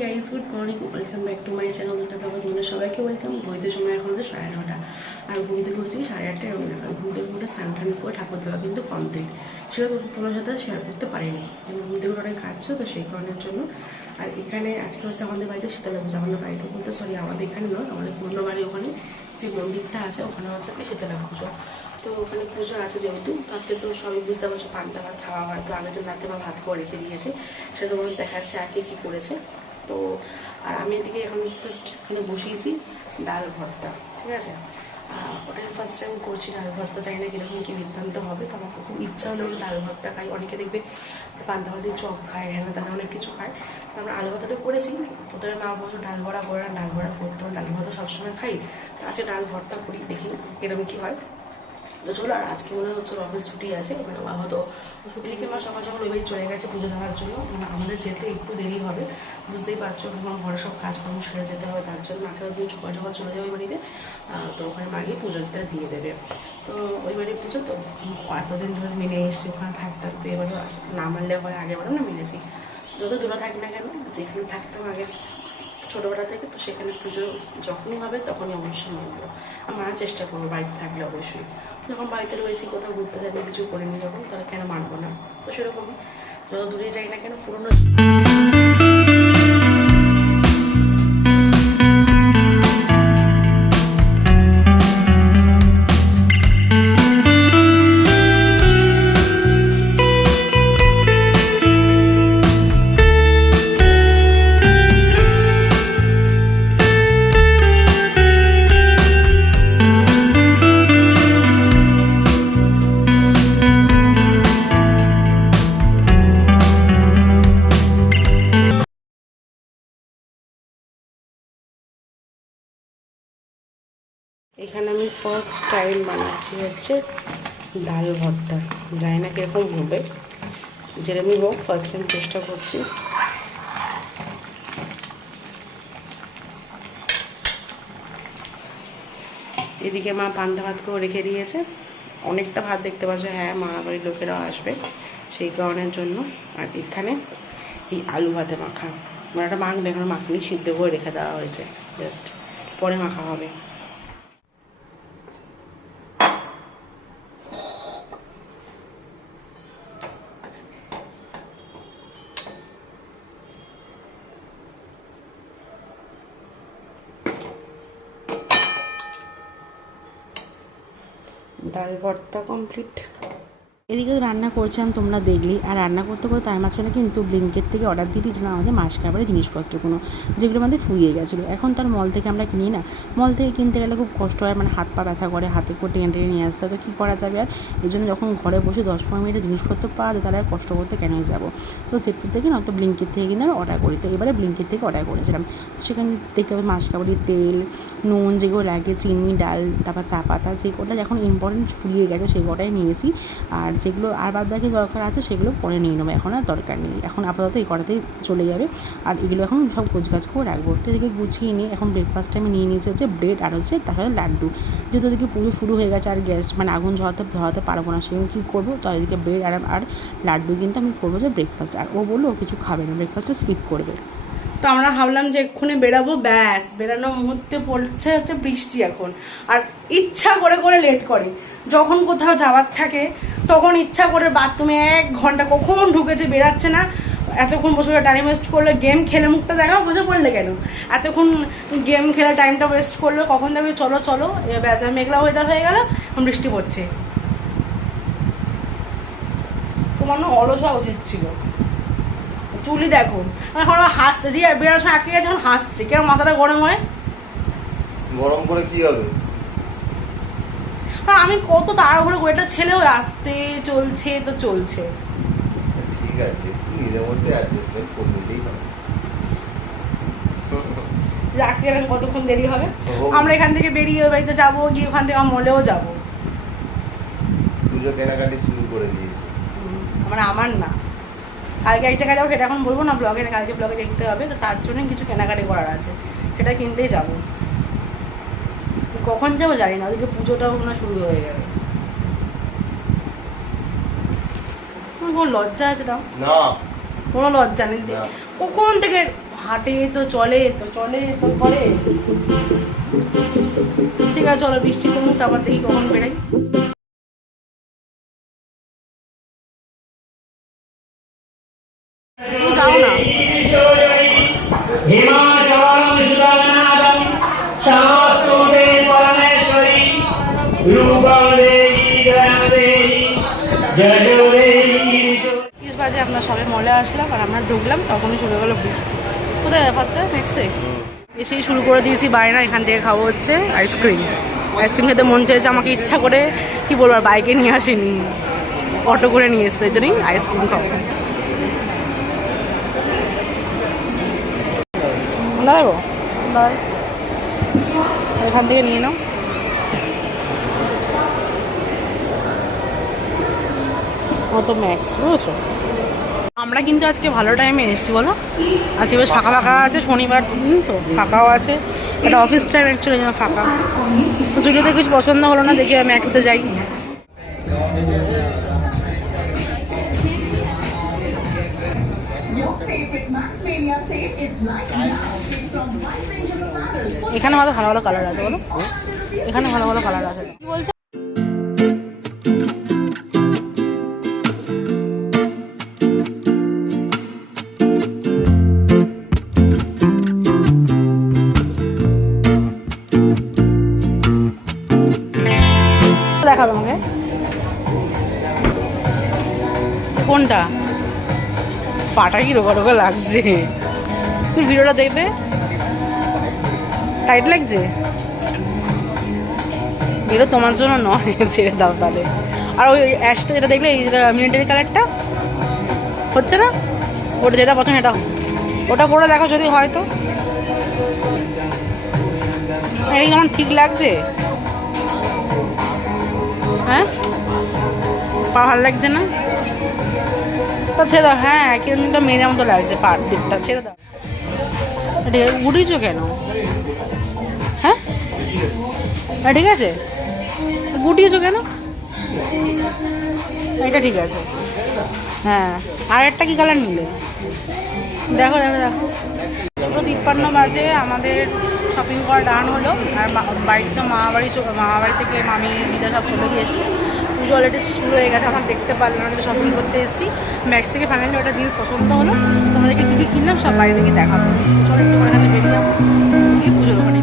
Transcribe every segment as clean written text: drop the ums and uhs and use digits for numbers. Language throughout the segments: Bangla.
Guys, good morning, welcome back to my channel. তোমাদের সবাইকে ওয়েলকাম। ঘুমিতে সময় এখন হচ্ছে 9:30 আর ঘুমিতে ঘুরেছি 8:30 এরকম দেখা। ঘুমিতে ঘুরে স্নান টান করে ঠাকুর দেওয়া কিন্তু কমপ্লিট। সেটা তোমার সাথে শেয়ার করতে পারিনি, ঘুমিতে ঘুরে অনেক কাজ তো সেই কারণের জন্য। আর এখানে আজকে হচ্ছে আমাদের বাড়িতে শীতলা পুজো। আমাদের বাড়িটা বলতে সরি, আমাদের এখানে নয়, আমাদের পুরনো বাড়ি ওখানে যে মন্দিরটা আছে ওখানে হচ্ছে শীতলা পুজো। তো ওখানে পুজো আছে যেহেতু, তাতে তো সবই বুঝতে পারছো, পান্তা ভাত খাওয়া হয়। তো আগের দিন রাতে ভাত করে রেখে দিয়েছে, সেটা তোমাদের দেখাচ্ছে আর কী করেছে। তো আর আমি এদিকে এখন জাস্ট এখানে বসিয়েছি ডাল ভর্তা, ঠিক আছে। আমি ফার্স্ট টাইম করছি ডাল ভর্তা, জানি না কীরকম কী নির্ধান্ত হবে। তো আমার খুব ইচ্ছা হলো ডাল ভর্তা খাই। অনেকে দেখবে পান্তা ভাতের চপ খায়, হ্যাঁ তারা অনেক কিছু খায়। তো আমরা আলু ভর্তাটা করেছি। প্রথমে মা বলছো ডাল বড়া করে, ডাল বড়া করতে ডাল ভর্তা সবসময় খাই, তো আজকে ডাল ভর্তা করি, দেখি কীরকম কী হয়। তো চলো। আর আজকে মনে হচ্ছে অফিস ছুটি আছে, মানে হয়তো ছুটি লিখে মা সকাল সকাল ওই বাড়ি চলে গেছে পুজো দেওয়ার জন্য। মানে আমাদের যেতে একটু দেরি হবে, বুঝতেই পারছো, আমার ঘরে সব কাজকর্ম সেরে যেতে হবে, তার জন্য মাকে ওই সকাল সকাল চলে যাবে ওই বাড়িতে। তো ওখানে মাকে পুজোটা দিয়ে দেবে। তো ওই বাড়ি পুজো তো এতদিন ধরে মেনে এসছি, ওখানে থাকতাম। তো এবারও না মানলে হয়, আগেবারও না মেনেছি। যত দূরে থাকি না কেন, যেখানে থাকতাম আগে ছোটোবেলা থেকে, তো সেখানে পুজো যখনই হবে তখনই অবশ্যই মানবো। আমরা চেষ্টা করবো বাড়িতে থাকলে অবশ্যই। যখন বাড়িতে রয়েছি, কোথাও ঘুরতে যাবে, কিছু করিনি যখন, তাহলে কেন মানবো না। তো সেরকমই যত দূরে যাই না কেন, পুরোনো এখানে আমি ফার্স্ট টাইম বানাচ্ছি হচ্ছে ডাল ভর্তা। জানি না কীরকম হবে, যেরকমই হোক ফার্স্ট টাইম চেষ্টা করছি। এদিকে মা পান্তা ভাত করে রেখে দিয়েছে, অনেকটা ভাত দেখতে পাচ্ছ, হ্যাঁ মা বাড়ির লোকেরাও আসবে সেই কারণের জন্য। আর এখানে এই আলু ভাতে মাখা, মানে একটা মাখবে, এখন মাখনি সিদ্ধ করে রেখে দেওয়া হয়েছে, জাস্ট পরে মাখা হবে। ডাল ভর্তা কমপ্লিট। এদিকে রান্না করছিলাম, তোমরা দেখলি। আর রান্না করতে করতে তার মাঝখানে কিন্তু ব্লিঙ্কেট থেকে অর্ডার দিয়ে দিয়েছিলাম আমাদের মাছ খাবারের জিনিসপত্রগুলো, যেগুলো আমাদের ফুরিয়ে গেছিলো। এখন তার মল থেকে আমরা কিনি না, মল থেকে কিনতে গেলে খুব কষ্ট হয়, মানে হাত পা ব্যথা করে, হাতে করে টেনে টেনে নিয়ে আসতে হয়। তো কী করা যাবে আর, এই জন্য যখন ঘরে বসে 10-15 মিনিটের জিনিসপত্র পাওয়া যায়, তাহলে আর কষ্ট করতে কেনই যাবো। তো সেটপুর থেকে না, তো ব্লিঙ্কেট থেকে কিন্তু আমরা অর্ডার করি। তো এবারে ব্লিঙ্কেট থেকে অর্ডার করেছিলাম। তো সেখানে দেখতে হবে মাছ খাবারের তেল, নুন, যেগুলো লাগে, চিনি, ডাল, তারপর চা পাতা, যে কটা এখন ইম্পর্টেন্ট ফুরিয়ে গেছে সেই কটাই নিয়েছি। আর যেগুলো আর বাদ বাকি দরকার আছে সেগুলো পরে নিয়ে নেবো, এখন আর দরকার নেই। এখন আপাতত এই কটাতেই চলে যাবে। আর এগুলো এখন সব গোছগাছ করে রাখবো। তো এদিকে গুছিয়ে নিয়ে এখন ব্রেকফাস্টে আমি নিয়ে নিয়েছি হচ্ছে ব্রেড আর হচ্ছে তার সাথে লাড্ডু। যেহেতু ওদিকে পুজো শুরু হয়ে গেছে আর গ্যাস মানে আগুন ধরাতে পারবো না, সেগুলো কী করবো। তো এদিকে ব্রেড আর লাড্ডু কিন্তু আমি করবো যে ব্রেকফাস্ট। আর ও বললো ও কিছু খাবে না, ব্রেকফাস্টটা স্কিপ করবে। তো আমরা ভাবলাম যে এক্ষুনি বেরাবো, ব্যাস বেরানোর মুহূর্তে পড়ছে হচ্ছে বৃষ্টি এখন। আর ইচ্ছা করে করে লেট করে, যখন কোথাও যাওয়ার থাকে তখন ইচ্ছা করে বাথরুমে 1 ঘন্টা কখন ঢুকেছে বেরাচ্ছে না। এতক্ষণ বসে টাইম ওয়েস্ট করলে, গেম খেলে মুখটা দেখাও, বসে পড়লে কেন এতক্ষণ গেম খেলে টাইমটা ওয়েস্ট করলো। কখন যাবে, চলো চলো, ব্যাস মেঘলা ওয়েদার হয়ে গেল, বৃষ্টি পড়ছে। তোমার না অলস হওয়া উচিত ছিল। চুলি দেখো এখন হাসছে, যে বেরোর সময় আটকে গেছে, এখন হাসছে কেন, মাথাটা গরম হয়। গরম করে কি হবে? আমি কত তাড়াহুড়ো করে, একটা ছেলে হয়ে আসতে চলছে তো চলছে। ঠিক আছে, একটু নিজের মধ্যে অ্যাডজাস্টমেন্ট করে নিলেই হবে। রাখতে গেলে কতক্ষণ দেরি হবে। আমরা এখান থেকে বেরিয়ে ওই বাড়িতে যাবো, গিয়ে ওখান থেকে মলেও যাবো। পুজো কেনাকাটি শুরু করে দিয়েছে। আমার না, কালকে এক জায়গায় যাবো, সেটা এখন বলবো না, ব্লগে কালকে ব্লগে দেখতে হবে। তো তার জন্য কিছু কেনাকাটি করার আছে, সেটা কিনতেই যাবো। কখন যাবো জানি না, ওদিকে পুজোটাও ওখানে শুরু হয়ে যাবে। কোনো লজ্জা আছে? তাও না, কোনো লজ্জা নেই। কখন থেকে হাঁটে তো চলে তো করে। ঠিক আছে চলো বৃষ্টি কমুক, তারপর দেখি কখন বেরাই। তুমি যাও না। হিমাচলম সুদানাদম সমস্তুতে পরমেশ্বরী রূপং দেহি জয়ং দেহি জয়ো দেহি। 30 বাজে আমরা সবাই মলে আসলাম আর আমরা ঢুকলাম, তখনই শুরু হলো বৃষ্টি। কোথায় ফার্স্টে নেক্সটে এসেই শুরু করে দিয়েছি বায়না, এখান থেকে খাবো হচ্ছে আইসক্রিম। আইসক্রিম খেতে মন চেয়েছে, আমাকে ইচ্ছা করে কি বলবো আর বাইকে নিয়ে আসেনি, অটো করে নিয়ে এসছে, এই জন্যই আইসক্রিম খাবো। দাঁড়াবো দাঁড়াই, এখান থেকে নিয়ে নাও। অত ম্যাক্স বুঝেছো। আমরা কিন্তু আজকে ভালো টাইমে এসেছি বলো, আজকে বেশ ফাঁকা ফাঁকা আছে, শনিবার দিন তো ফাঁকাও আছে, একটা অফিস টাইম অ্যাকচুয়ালি যেন ফাঁকা। তো স্টুডিওতে কিছু পছন্দ হলো না, দেখি ম্যাক্সে যাই। এখানে ভালো ভালো কালার আছে বলো, এখানে ভালো ভালো কালার আছে। কি বলছো? দেখাবে আমাকে কোনটা, পাটা কি রোগা রোগা লাগছে। তুমি ভিডিওটা দেখবে, টাইট লাগছে, এগুলো তোমার জন্য নয়, ছেড়ে দাও তাহলে। আর ওই অ্যাশটা যেটা দেখলে, এই মিলিটারি কালারটা হচ্ছে না, ওটা যেটা প্রথমে এটা ওটা পরে দেখো যদি হয় তো। এই আমার ঠিক লাগছে, হ্যাঁ পা ভালো লাগছে না তা ছেড়ে দাও। হ্যাঁ কিরকমটা মেয়েদের মতো লাগছে পার দিকটা, ছেড়ে দাও। উড়িয়েছো কেন? হ্যাঁ ঠিক আছে, গুটিয়েছো কেন? এটা ঠিক আছে। হ্যাঁ আর একটা কি কালার নিলে দেখো দেখো দেখো। 53 বাজে আমাদের শপিং করা ডান হলো। আর বাড়িতে মামাবাড়ি থেকে মামি দিদা সব চলে গিয়ে এসছে, পুজো অলরেডি শুরু হয়ে গেছে। আমার দেখতে পারলাম না, শপিং করতে এসেছি। ম্যাক্স থেকে ফাইনালি ওটা জিনিস পছন্দ হলো, তোমাদেরকে কী কী কিনলাম সব বাড়ি থেকে দেখাবো। চলো একটু করে এখানে বেরিয়ে যাবো, গিয়ে পুজোর ওখানে।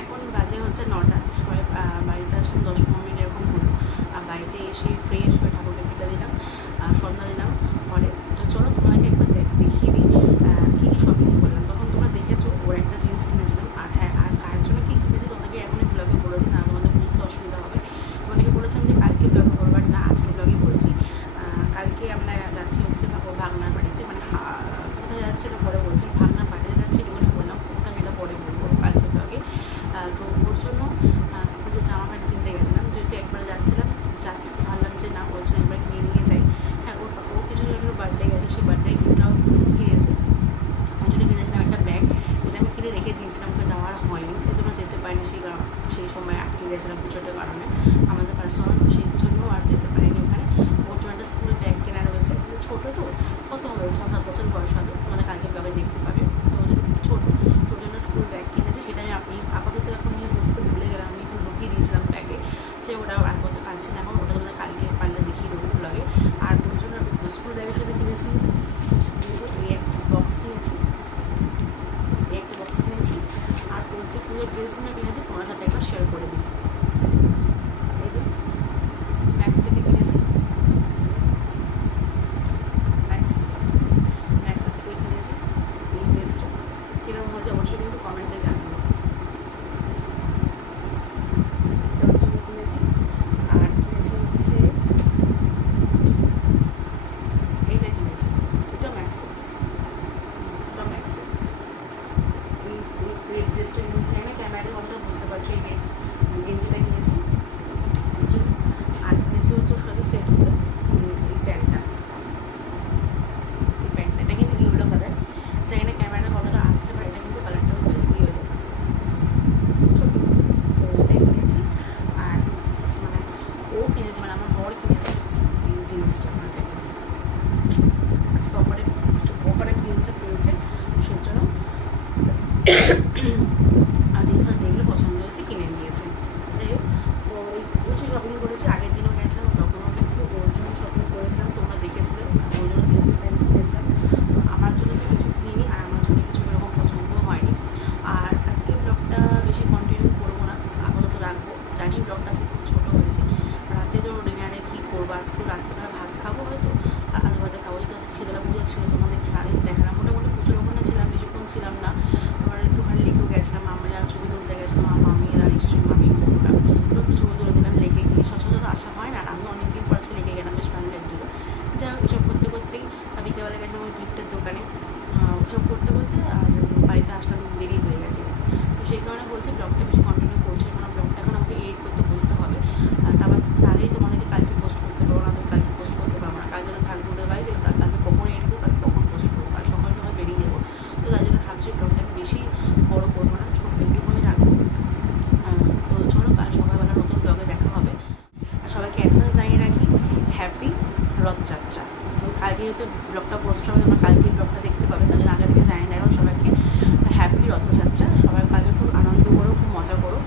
এখন বাজে হচ্ছে 9টা, সবাই বাড়িতে আসলাম 10-15 মিনিট এরকম হলো। আর বাড়িতে এসে ফ্রেশ হয়ে ঠাকুরকে খেতে দিলাম, সন্ধ্যা দিলাম পরে। তো চলো তোমাদেরকে একবার দেখিয়ে দিই কী কী শপিং করলাম। তখন তোমরা দেখেছো ওর একটা জিন্স কিনেছিলাম। আর হ্যাঁ, আর কার জন্য কী কিনেছি তোমাদেরকে এখনই ব্লগে বলে দিই, না তোমাদের বুঝতে অসুবিধা হবে। তোমাদেরকে বলেছিলাম যে কালকে ব্লগে বলবো, না আজকে ব্লগে বলছি। কালকে আমরা যাচ্ছি হচ্ছে ভাগনার বাড়িতে, মানে কোথায় যাচ্ছে এটা পরে বলছি। ভাগনার বাড়িতে যাচ্ছি এটুকুনি বললাম, কোথায় এটা পরে বলবো কালকে ব্লগে। তো ওর জন্য যে জামা প্যান্ট কিনতে গেছিলাম, যেহেতু একবার যাচ্ছিলাম ভাবলাম যে না ওর জন্য একবার কিনে নিয়ে যাই। হ্যাঁ ও কিছু একবার বার্থডে গেছে, সেই বার্থডে গিফটটাও কিনেছে, ওর জন্য কিনেছিলাম একটা ব্যাগ। এটা আমি কিনে রেখে দিয়েছিলাম, ওকে দেওয়ার হয়নি, এই জন্য যেতে পারিনি। সেই সময় আটকে গেছিলাম পুজোটার কারণে আমাদের পার্সোনাল, তো সেই জন্য আর যেতে পারিনি ওখানে। ওর জন্য একটা স্কুল ব্যাগ কেনা রয়েছে, ছোটো তো কত হবে, 6-7 বছর বছর বয়স হবে, তোমাদের কালকে ব্লগে দেখতে পাবে। তো যদি ছোটো, তোর জন্য স্কুল ব্যাগ কিনেছি, সেটা আমি আপনি আপাতত এখন নিয়ে বসতে ভুলে গেলাম, আমি এখন লুকিয়ে দিয়েছিলাম ব্যাগে, যে ওটা আর করতে পারছি না এখন, ওটা তোমাদের কালকে পারলে দেখিয়ে দেবো ব্লগে। আর ওর জন্য স্কুল ব্যাগের সাথে কিনেছি এই একটা বক্স কিনেছি, এই একটা বক্স কিনেছি। আর ওর যে পুজোর ড্রেসগুলো কিনেছি তোমার সাথে একবার শেয়ার করে দিই। এই যে ম্যাক্স থেকে কিনেছি, ম্যাক্সের থেকে কিনেছি এই ড্রেসটা। কীরকম হয়েছে অবশ্যই কিন্তু কমেন্টে জানাবো। ওর জন্য কিনেছি। আর কিনেছি হচ্ছে এইটা কিনেছি, এটা ম্যাক্সের, এটা ম্যাক্সের। এই রেড ড্রেসটা কিনেছি, জানি না ক্যামেরায় কতটা বুঝতে পারছো, এই রেড গেঞ্জিটা কিনেছি ওর জন্য। আর কিনেছি হচ্ছে ওর সাথে সেট করে এই প্যান্টটা, এই প্যান্টটা, এটা কিন্তু ইয়েলো কালার, জানি না ক্যামেরাটা কতটা আসতে পারে, এটা কিন্তু কালারটা হচ্ছে ইয়েলো, ছোটো। তো এটাই কিনেছি। আর মানে ও কিনেছে, মানে আমার বর কিনেছে হচ্ছে এই জিন্সটা, মানে আজকে অফারের জিন্সটা পেয়েছে, সেই জন্য আর জিন্সটা দেখলে পছন্দ হয়েছে, কিনে নিয়েছে। যাই হোক, তো এই প্রচুর শপিং করেছি, আগের দিনও গেছিলাম, তখনও কিন্তু ওর জন্য শপিং করেছিলাম, তোমরা দেখেছিলে, ওর জন্য জিন্স প্যান্ট কিনেছিলাম। তো আমার জন্য তো কিছু কিনিনি, আর আমার জন্য কিছু এরকম পছন্দও হয়নি। আর আজকে ব্লগটা বেশি কন্টিনিউ করবো না, আপাতত রাখবো। জানি ব্লগটা আজকে খুব ছোটো হয়েছে। রাতে তো ডিনারে কী করবো, আজকেও রাত্রেবেলা ভাত খাবো হয়তো, আর আলু ভাতে খাবো, যেহেতু আজকে শীতলা পুজো ছিল, তোমাদের সারাদিন দেখালাম, মোটামুটি প্রচুর ওখানে ছিলাম, বেশিক্ষণ ছিলাম না। আবার একটুখানি লেকেও গেছিলাম, আমরা ছবি তুলতে গেছিলাম, আমার মামিরা এসেছিল, মামি বোনরা, একটু ছবি তুলে দিলাম লেকে গিয়ে। সচরাচর আসা হয় না, আর আমি অনেকদিন পর আজকে লেকে গেলাম, বেশ ভালো লাগছিলো। যাই হোক, এসব করতে করতেই বিকেলবেলা গেছিলাম ওই গিফটের দোকানে, ওসব করতে করতে আর বাড়িতে আসলাম, দেরি হয়ে গেছে। তো সেই কারণে বলছি ব্লগটা বেশি কন্টিনিউ করছে, কারণ ব্লগটা এখন আমাকে এডিট করতে বসতে হবে, তাহলেই তোমাদেরকে কালকে পোস্ট করতে পারবো না, তো কালকে পোস্ট করতে পারবো না, কালকে তো থাকবো ওদের বাড়িতে, কালকে কখন এডিট করবো, কালকে কখন পোস্ট করবো, কাল সকাল সকাল বেরিয়ে যাবো। তো তাই জন্য ভাবছি ব্লগটাকে বেশি বড়ো করবো না, ছোটো একটুখানি রাখবো। তো চলো, কাল সকালবেলা নতুন ব্লগে দেখা হবে। আর সবাইকে অ্যাডভান্স জানিয়ে রাখি, হ্যাপি রথযাত্রা। তো কালকে যেহেতু ব্লগটা পোস্ট হবে, তোমরা কালকে ব্লগটা দেখতে পাবে, তাদের আগে থেকে জানিয়ে দেয় সবাইকে হ্যাপি রথযাত্রা। সবাই কালকে খুব আনন্দ করো, খুব মজা করো।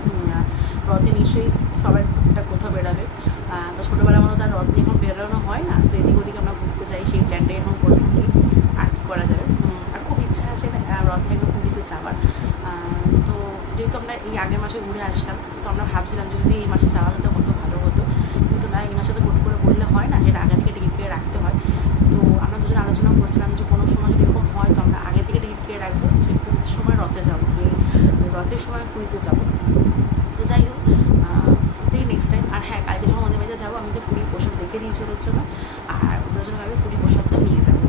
রথে নিশ্চয়ই সবাই একটা কোথাও বেরাবে, তো ছোটোবেলার মতো তার রথ নিয়ে এখন বেরোনো হয় না, তো এদিক ওদিকে আমরা ঘুরতে যাই, সেই প্ল্যানটাই এখন করে থাকি। আর কী করা যাবে, আর খুব ইচ্ছা আছে রথে একবার পুরীতে যাওয়ার। তো যেহেতু আমরা এই আগের মাসে ঘুরে আসলাম, তো আমরা ভাবছিলাম যদি এই মাসে যাওয়া হতো কত ভালো হতো, কিন্তু না, এই মাসে তো হুট করে বললে হয় না, এর আগে থেকে টিকিট কেটে রাখতে হয়। তো আমরা দুজন আলোচনা করছিলাম যে কোনো সময় যদি এরকম হয়, তো আমরা আগে থেকে টিকিট কেটে রাখবো, যে পুরীর সময় রথে যাবো, এই রথের সময় পুরীতে যাবো। তো যাই হোক, দেখি নেক্সট টাইম। আর হ্যাঁ, কালকে যখন ওদের বাড়িতে যাবো, আমি তো পুরীর প্রসাদ দেখে দিয়েছি ওদের জন্য, আর ওদের জন্য কালকে পুরীর প্রসাদটা নিয়ে যাবো।